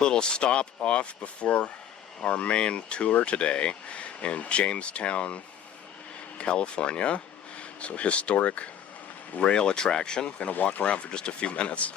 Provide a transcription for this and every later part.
Little stop off before our main tour today in Jamestown, California. So historic rail attraction. Gonna walk around for just a few minutes.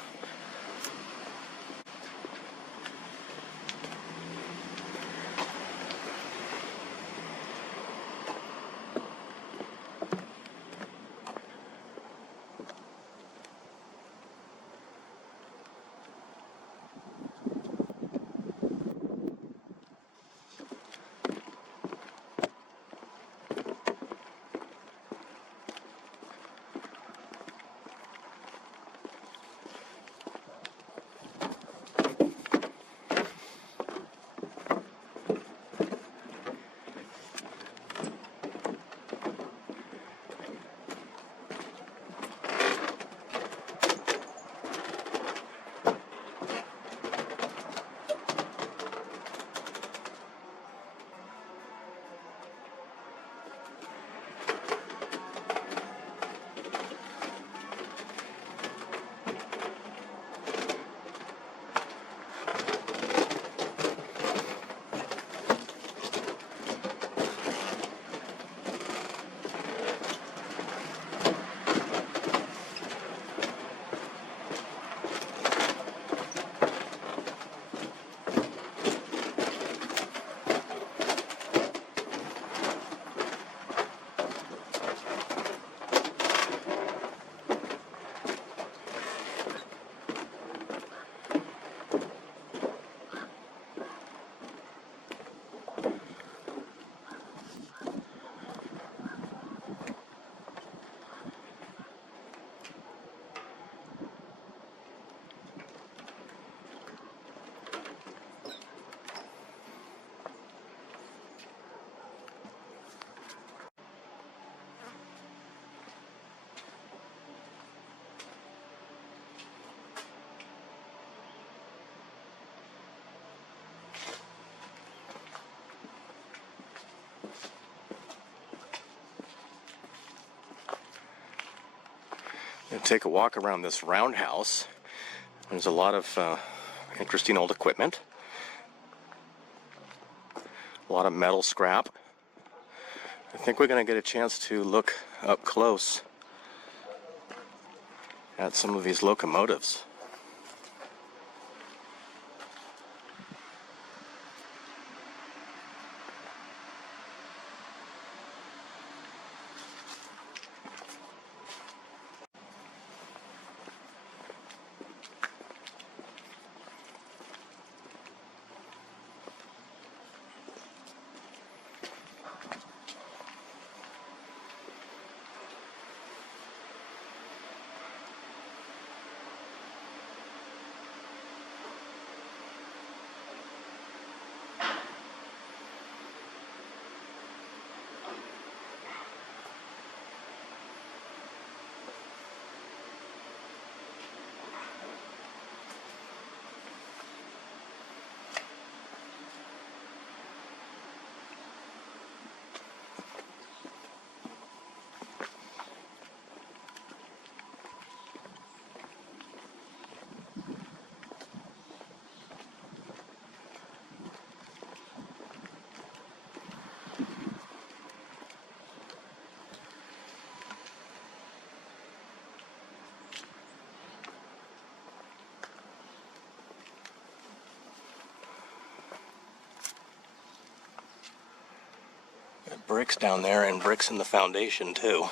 Take a walk around this roundhouse. There's a lot of interesting old equipment. A lot of metal scrap. I think we're going to get a chance to look up close at some of these locomotives. Bricks down there and bricks in the foundation too.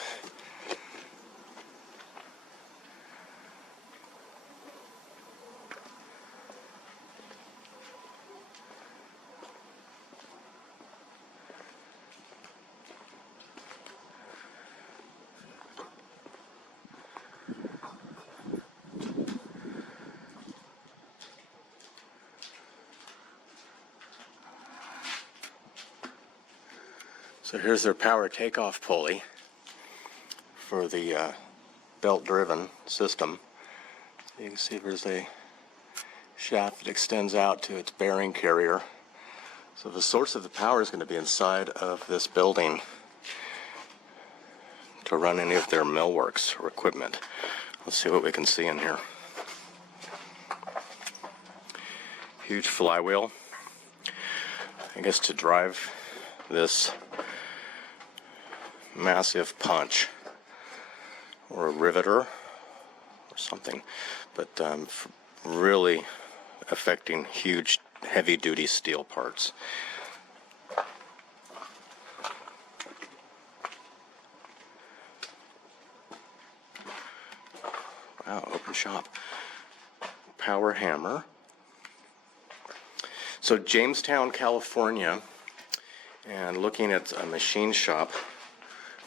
So here's their power takeoff pulley for the belt-driven system. You can see there's a shaft that extends out to its bearing carrier. So the source of the power is going to be inside of this building to run any of their millworks or equipment. Let's see what we can see in here. huge flywheel, I guess, to drive this massive punch or a riveter or something, but really affecting huge heavy-duty steel parts. Wow, open shop. Power hammer. So Jamestown, California, and looking at a machine shop,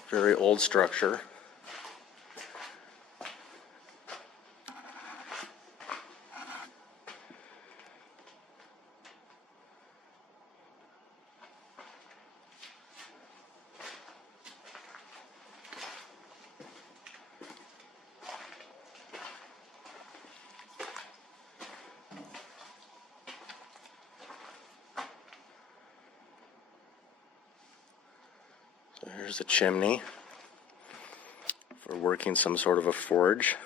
very old structure. So here's a chimney for working some sort of a forge.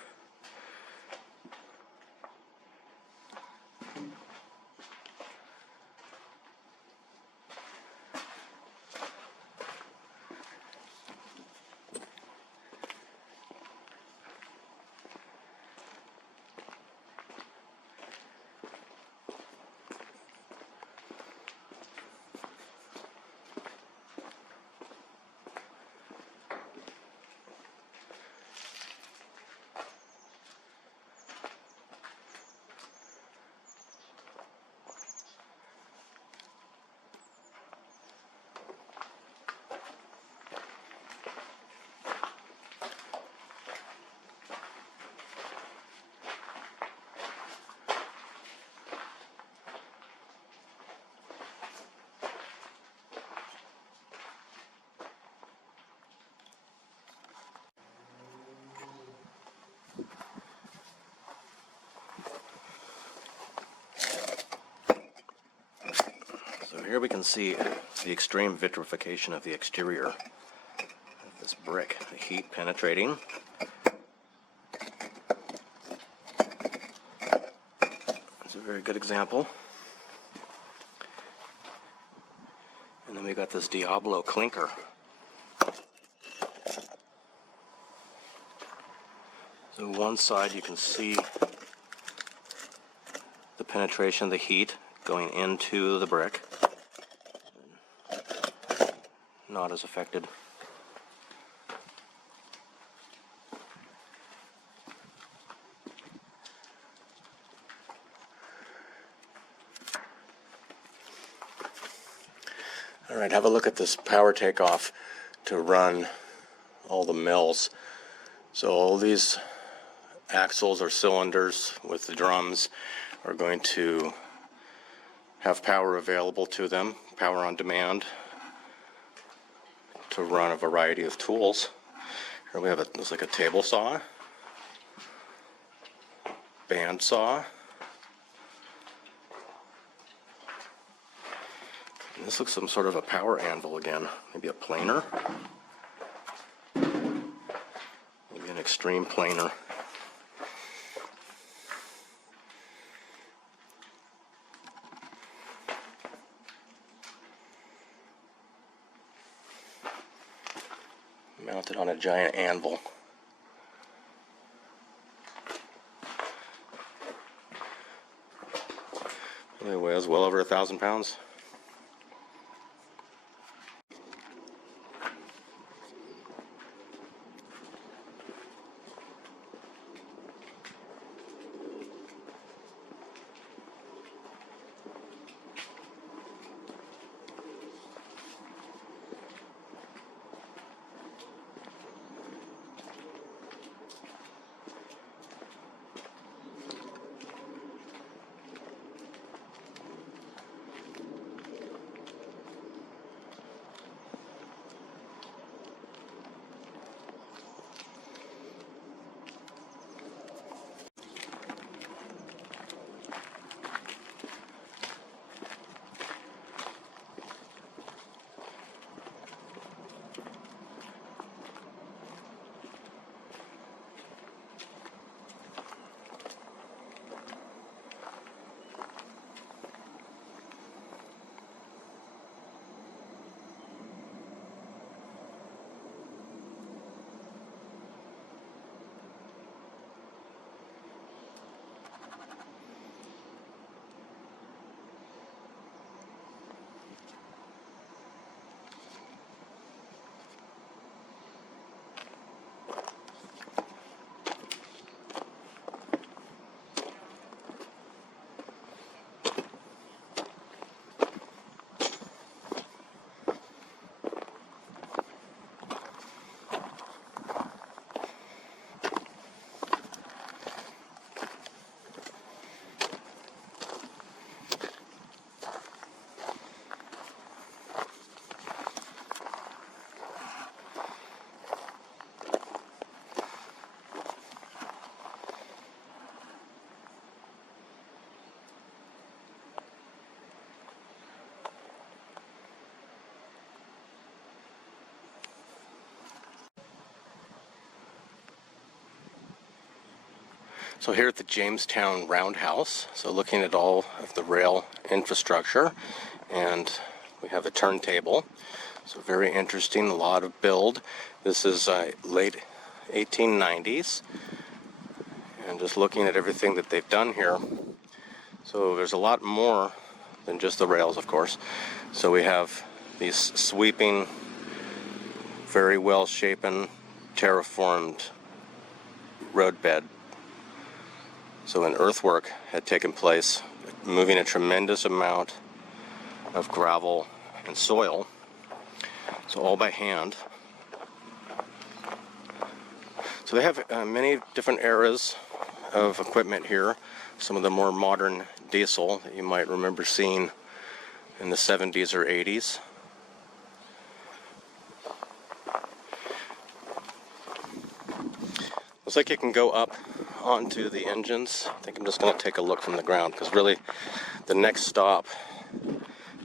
So here we can see the extreme vitrification of the exterior of this brick, the heat penetrating. That's a very good example. And then we got this Diablo clinker. So one side you can see the penetration of the heat going into the brick. Not as affected. All right, have a look at this power takeoff to run all the mills. So all these axles or cylinders with the drums are going to have power available to them, power on demand, to run a variety of tools. Here we have it's like a table saw, band saw. And this looks some sort of a power anvil again, maybe a planer, maybe an extreme planer. Mounted on a giant anvil. It weighs well over 1,000 pounds. So here at the Jamestown Roundhouse, so looking at all of the rail infrastructure, and we have a turntable. So very interesting, a lot of build. This is late 1890s, and just looking at everything that they've done here. So there's a lot more than just the rails, of course. So we have these sweeping, very well shapen, terraformed roadbed. So an earthwork had taken place, moving a tremendous amount of gravel and soil, so all by hand. So they have many different eras of equipment here. Some of the more modern diesel that you might remember seeing in the 70s or 80s. Looks like you can go up onto the engines. I think I'm just going to take a look from the ground, because really the next stop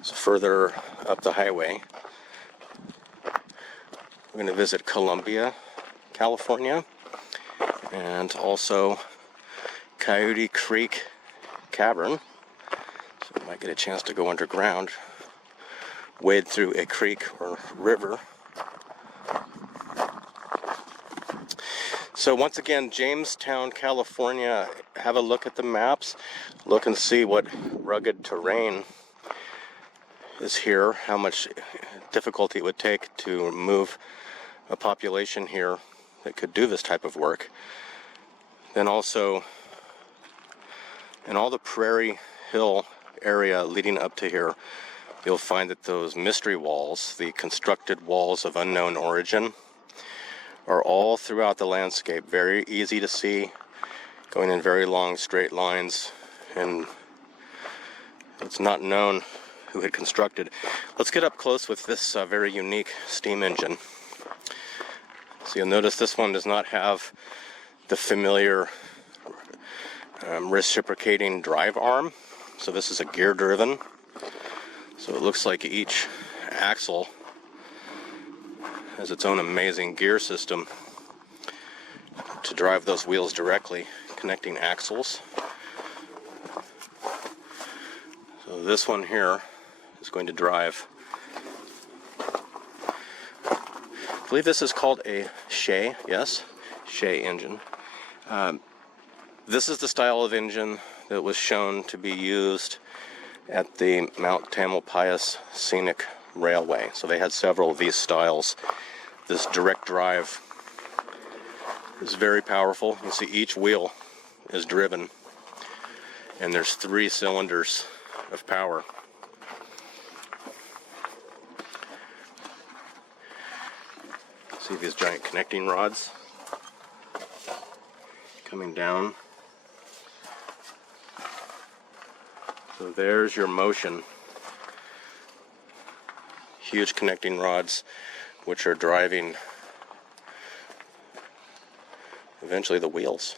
is further up the highway. We're going to visit Columbia, California, and also Coyote Creek Cavern. So we might get a chance to go underground, wade through a creek or river. So once again, Jamestown, California, have a look at the maps, look and see what rugged terrain is here, how much difficulty it would take to move a population here that could do this type of work. Then also, in all the Prairie Hill area leading up to here, you'll find that those mystery walls, the constructed walls of unknown origin, are all throughout the landscape, very easy to see, going in very long straight lines, and it's not known who had constructed. Let's get up close with this very unique steam engine. So you'll notice this one does not have the familiar reciprocating drive arm. So this is a gear driven. So it looks like each axle has its own amazing gear system to drive those wheels directly, connecting axles. So this one here is going to drive, I believe this is called a Shay, yes, Shay engine. This is the style of engine that was shown to be used at the Mount Tamalpais Scenic Railway. So they had several of these styles. This direct drive is very powerful. You see each wheel is driven, and there's 3 cylinders of power. See these giant connecting rods coming down. So there's your motion. Huge connecting rods which are driving eventually the wheels.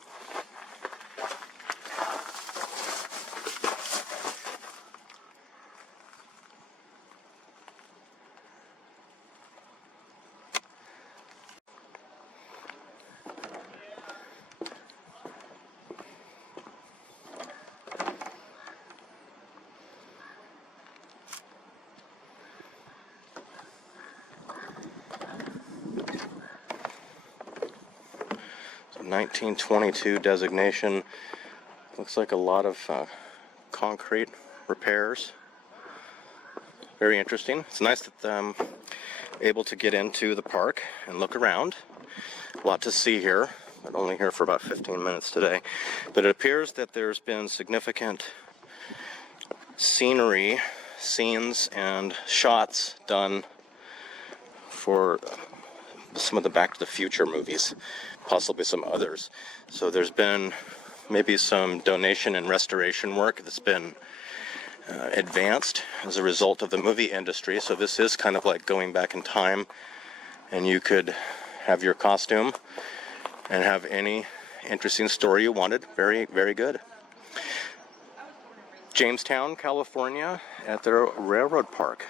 So 1922 designation. Looks like a lot of concrete repairs. Very interesting. It's nice that I'm able to get into the park and look around. A lot to see here, but only here for about 15 minutes today. But it appears that there's been significant scenery, scenes, and shots done for some of the Back to the Future movies, possibly some others. So there's been maybe some donation and restoration work that's been advanced as a result of the movie industry. So this is kind of like going back in time, and you could have your costume and have any interesting story you wanted. Very, very good. Jamestown, California, at their railroad park.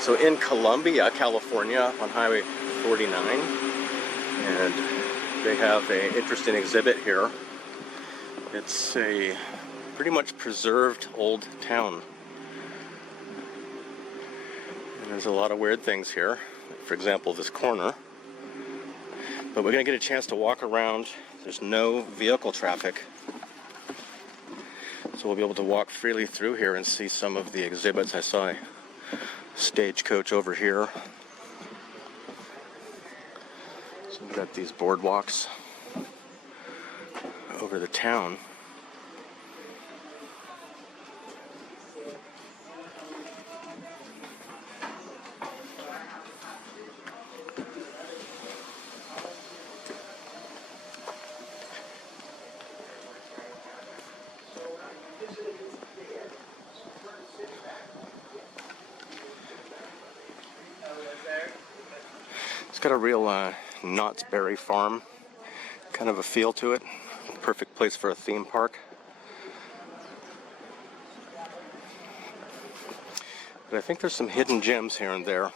So in Columbia, California, on Highway 1949, and they have an interesting exhibit here. It's a pretty much preserved old town. And there's a lot of weird things here. For example, this corner. But we're going to get a chance to walk around. There's no vehicle traffic. So we'll be able to walk freely through here and see some of the exhibits. I saw a stagecoach over here. So we've got these boardwalks over the town. It's got a real Knott's Berry Farm kind of a feel to it. Perfect place for a theme park. But I think there's some hidden gems here and there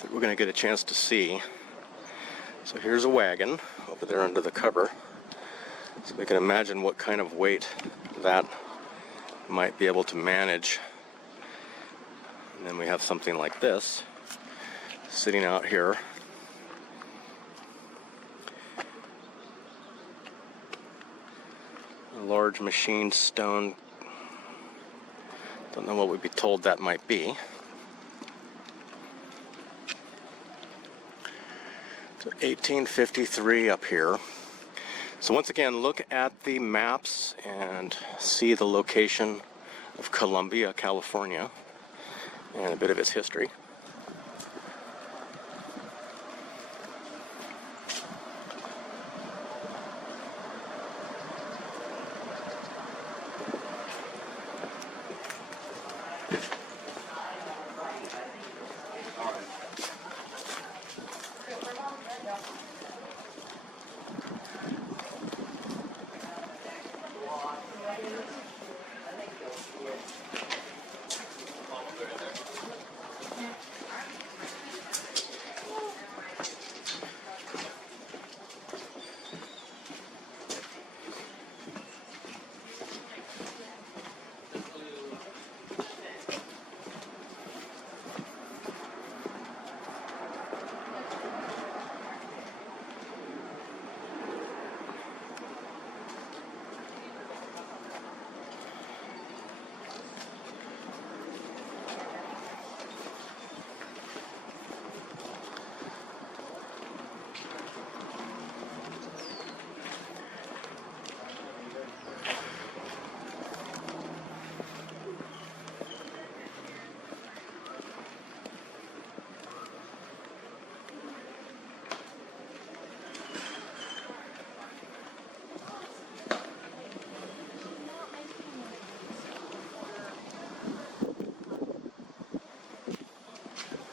that we're going to get a chance to see. So here's a wagon over there under the cover. So we can imagine what kind of weight that might be able to manage. And then we have something like this sitting out here. A large machined stone. Don't know what we'd be told that might be. So 1853 up here. So once again, look at the maps and see the location of Columbia, California, and a bit of its history.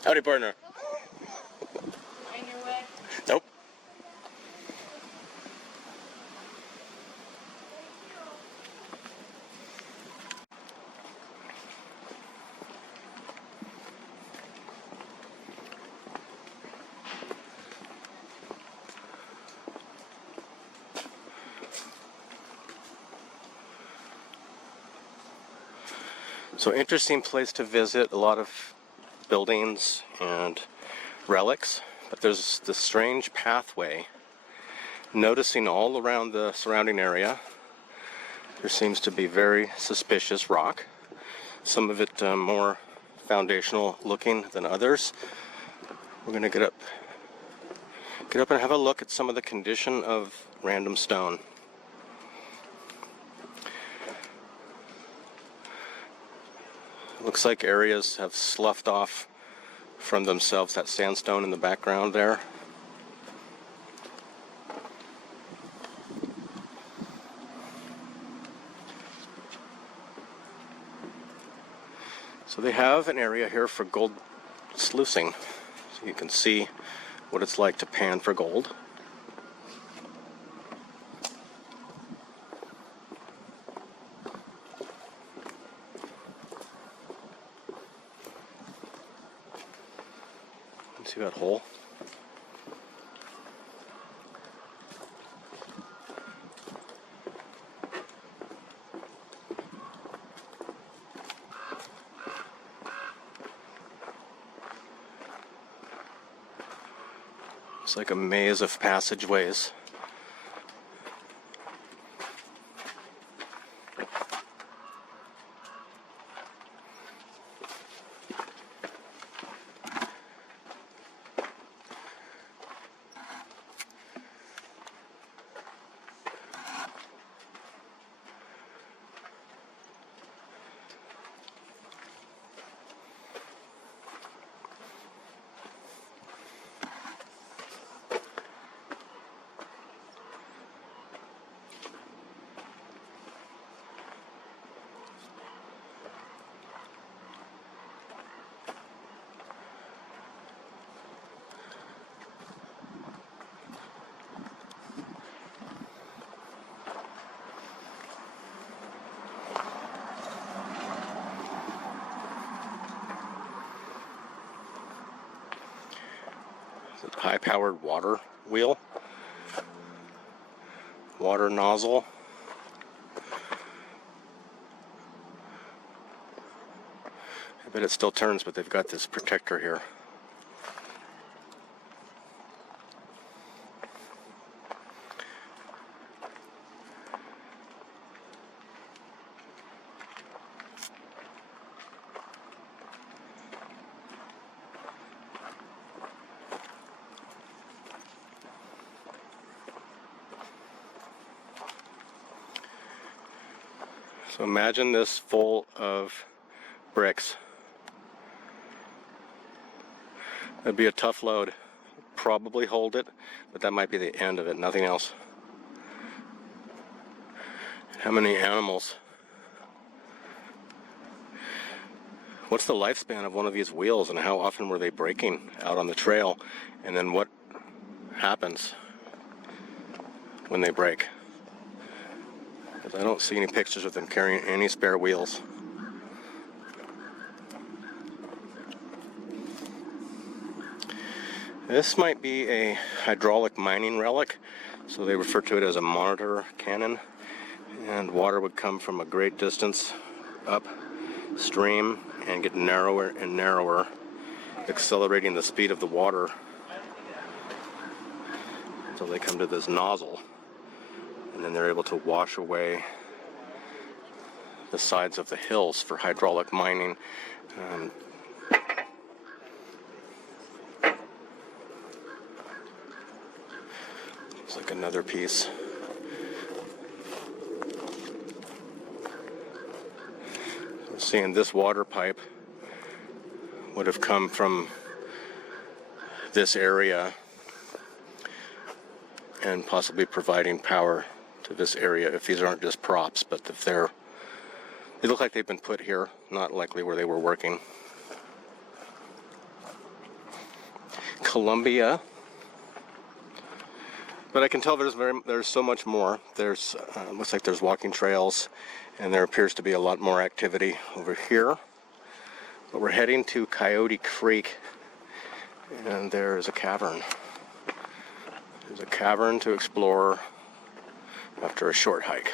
Howdy, partner. On your way? Nope. So interesting place to visit. A lot of buildings and relics, but there's this strange pathway. Noticing all around the surrounding area, there seems to be very suspicious rock. Some of it more foundational looking than others. We're going to get up and have a look at some of the condition of random stone. Looks like areas have sloughed off from themselves. That sandstone in the background there. So they have an area here for gold sluicing. So you can see what it's like to pan for gold. See that hole? Looks like a maze of passageways. High-powered water wheel, water nozzle. I bet it still turns, but they've got this protector here. So imagine this full of bricks. That'd be a tough load. Probably hold it, but that might be the end of it, nothing else. How many animals? What's the lifespan of one of these wheels, and how often were they breaking out on the trail? And then what happens when they break? Because I don't see any pictures of them carrying any spare wheels. This might be a hydraulic mining relic, so they refer to it as a monitor cannon, and water would come from a great distance upstream and get narrower and narrower, accelerating the speed of the water until they come to this nozzle, and then they're able to wash away the sides of the hills for hydraulic mining. It's like another piece. We're seeing this water pipe would have come from this area and possibly providing power to this area if these aren't just props, but if they look like they've been put here, not likely where they were working. Columbia. But I can tell there's so much more. There's looks like there's walking trails, and there appears to be a lot more activity over here. But we're heading to Coyote Creek, and there's a cavern. There's a cavern to explore after a short hike.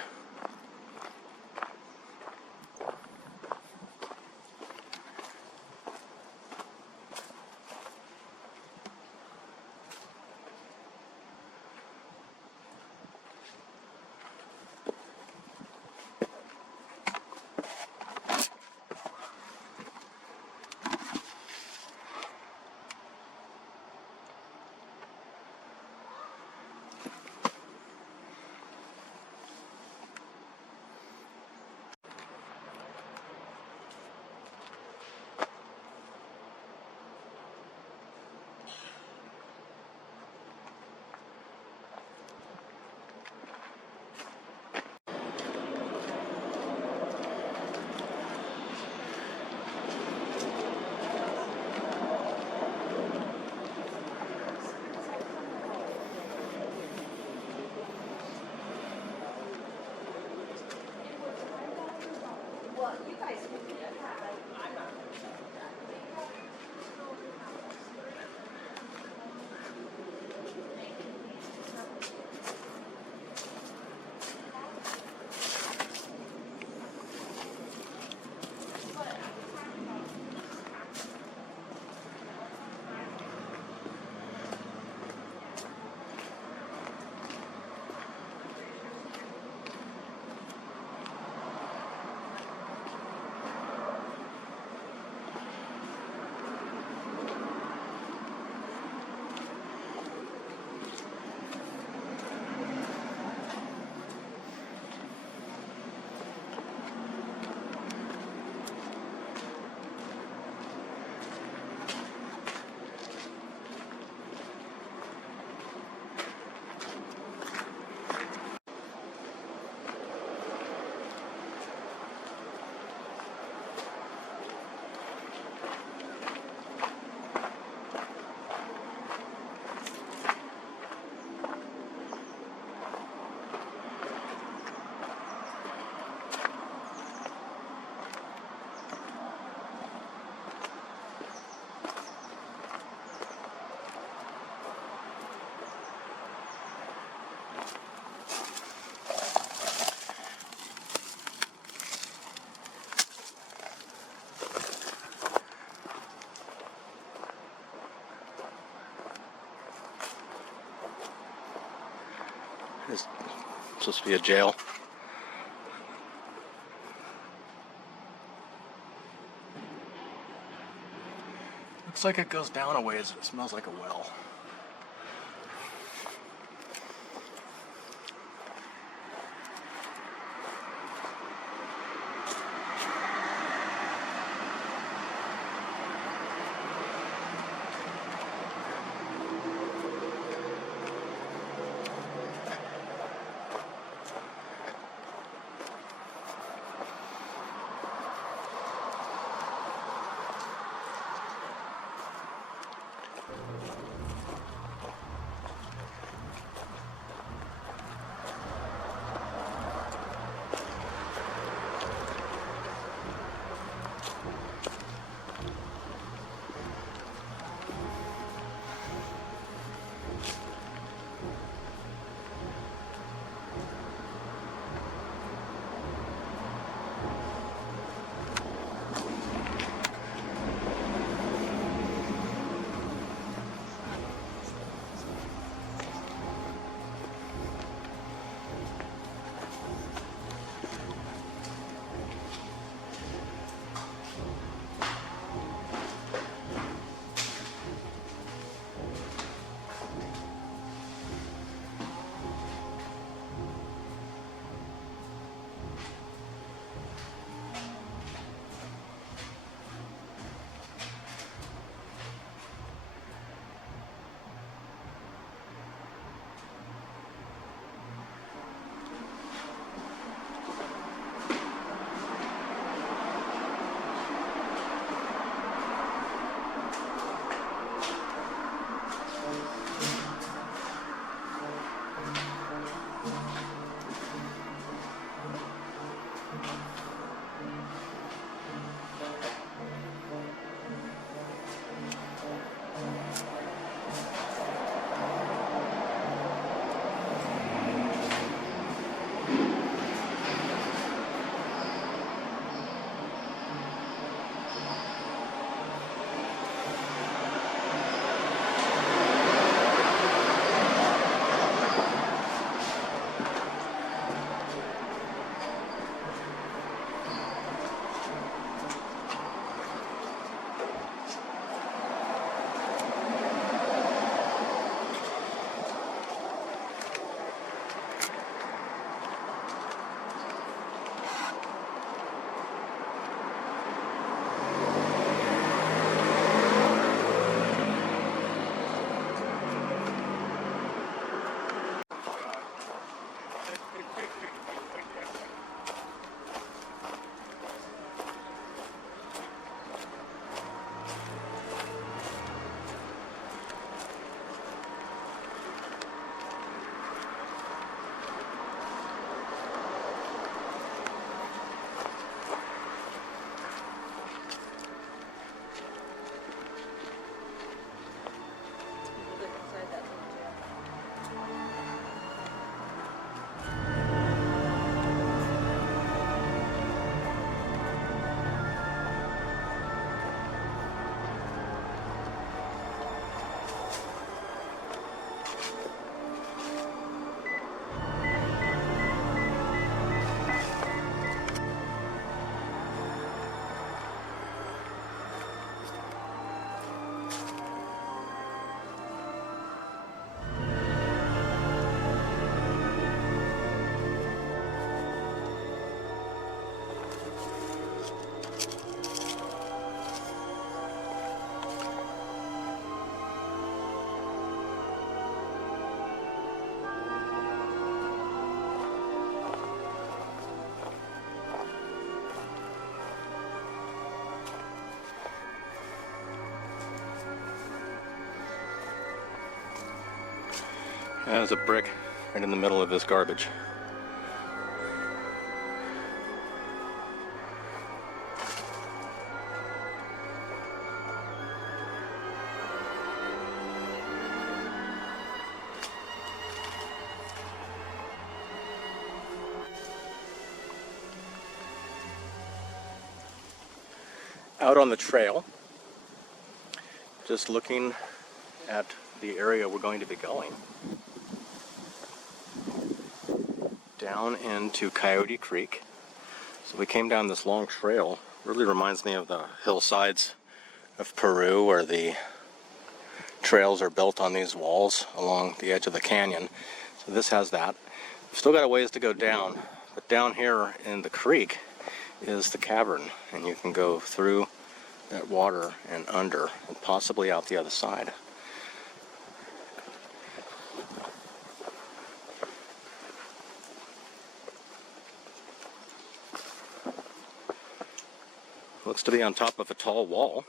It's supposed to be a jail. Looks like it goes down a ways. It smells like a well. There's a brick right in the middle of this garbage. Out on the trail, just looking at the area we're going to be going. down into Coyote Creek. So we came down this long trail. Really reminds me of the hillsides of Peru, where the trails are built on these walls along the edge of the canyon. So this has that. We've still got a ways to go down, but down here in the creek is the cavern, and you can go through that water and under, and possibly out the other side. Looks to be on top of a tall wall.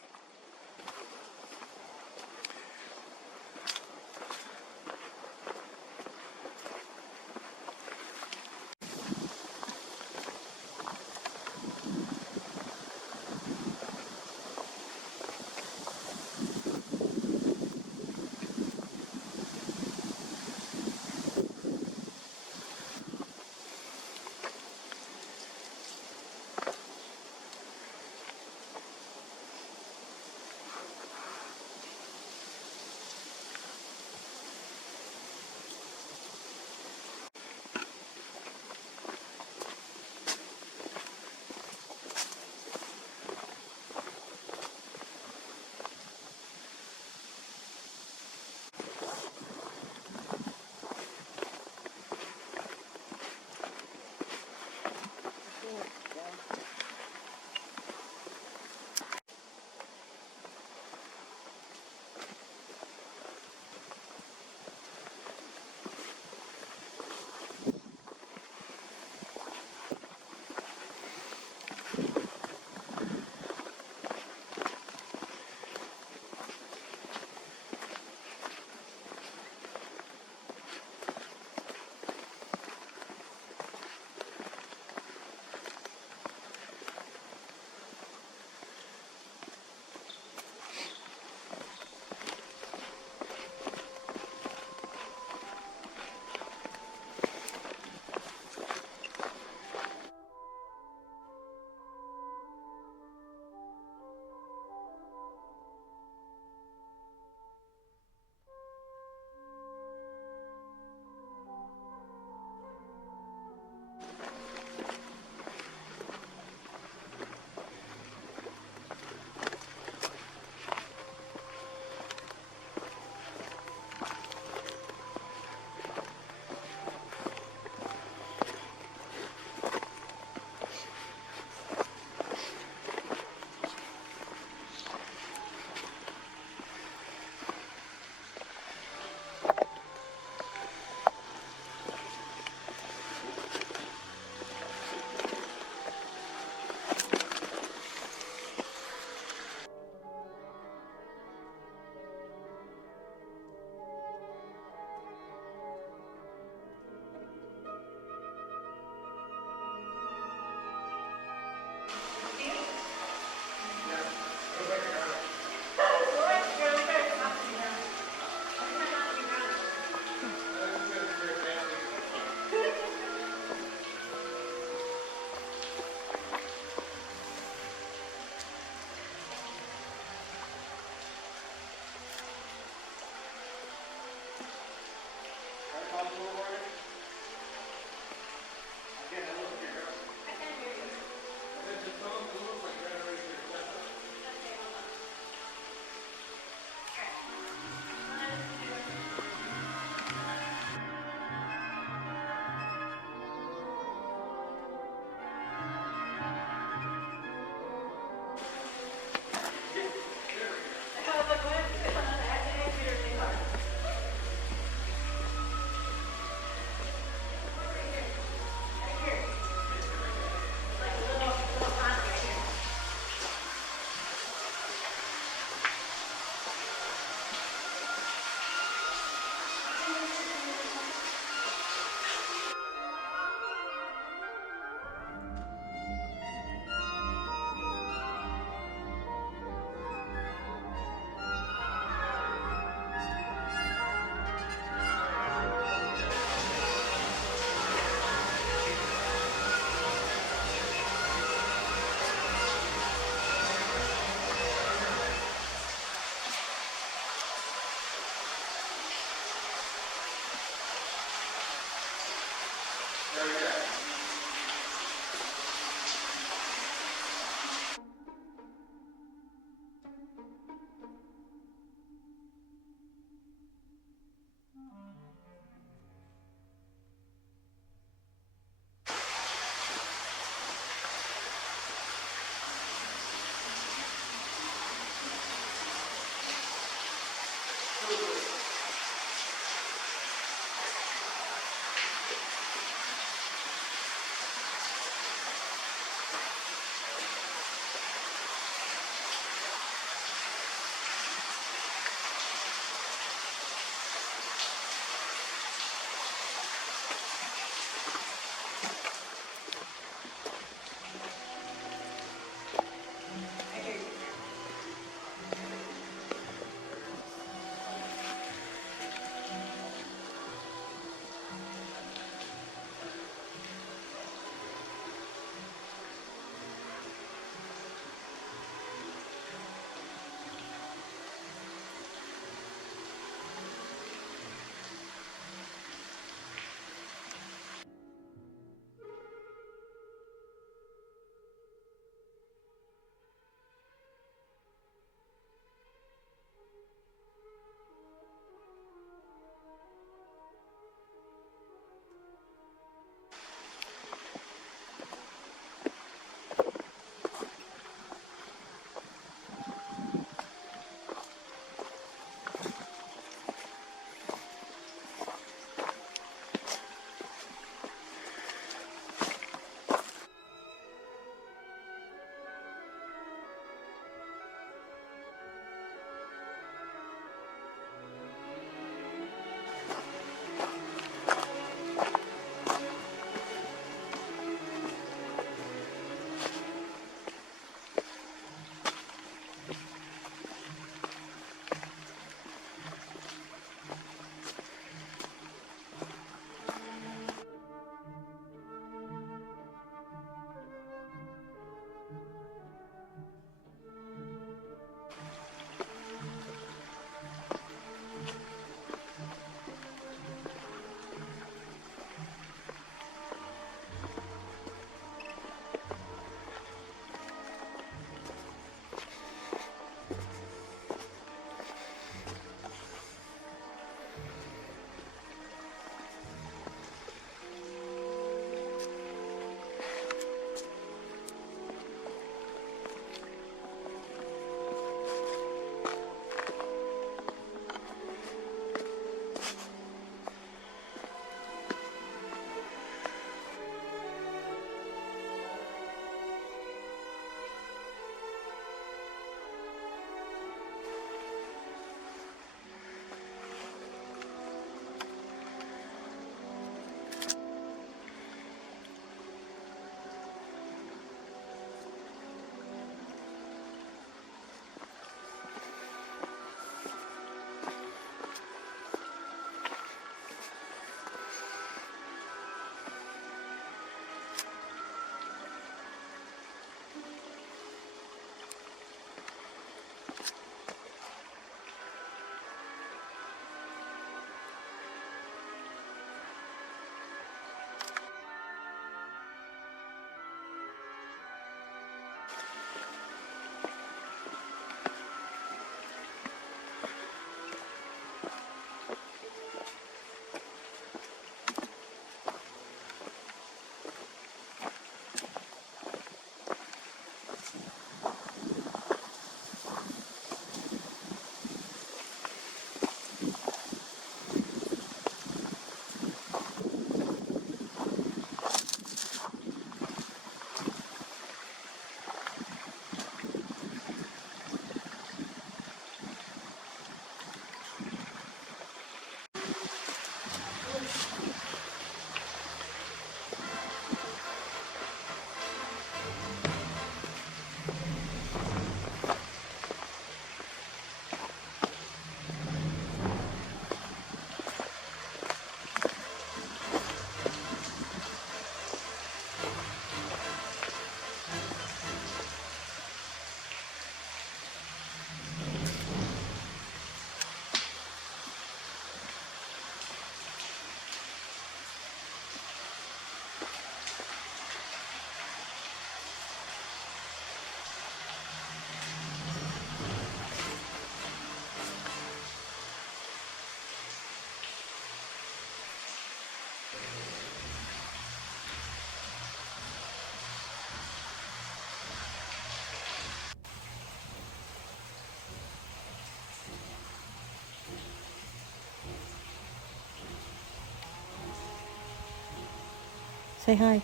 Say hi.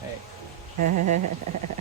Hey. Hey.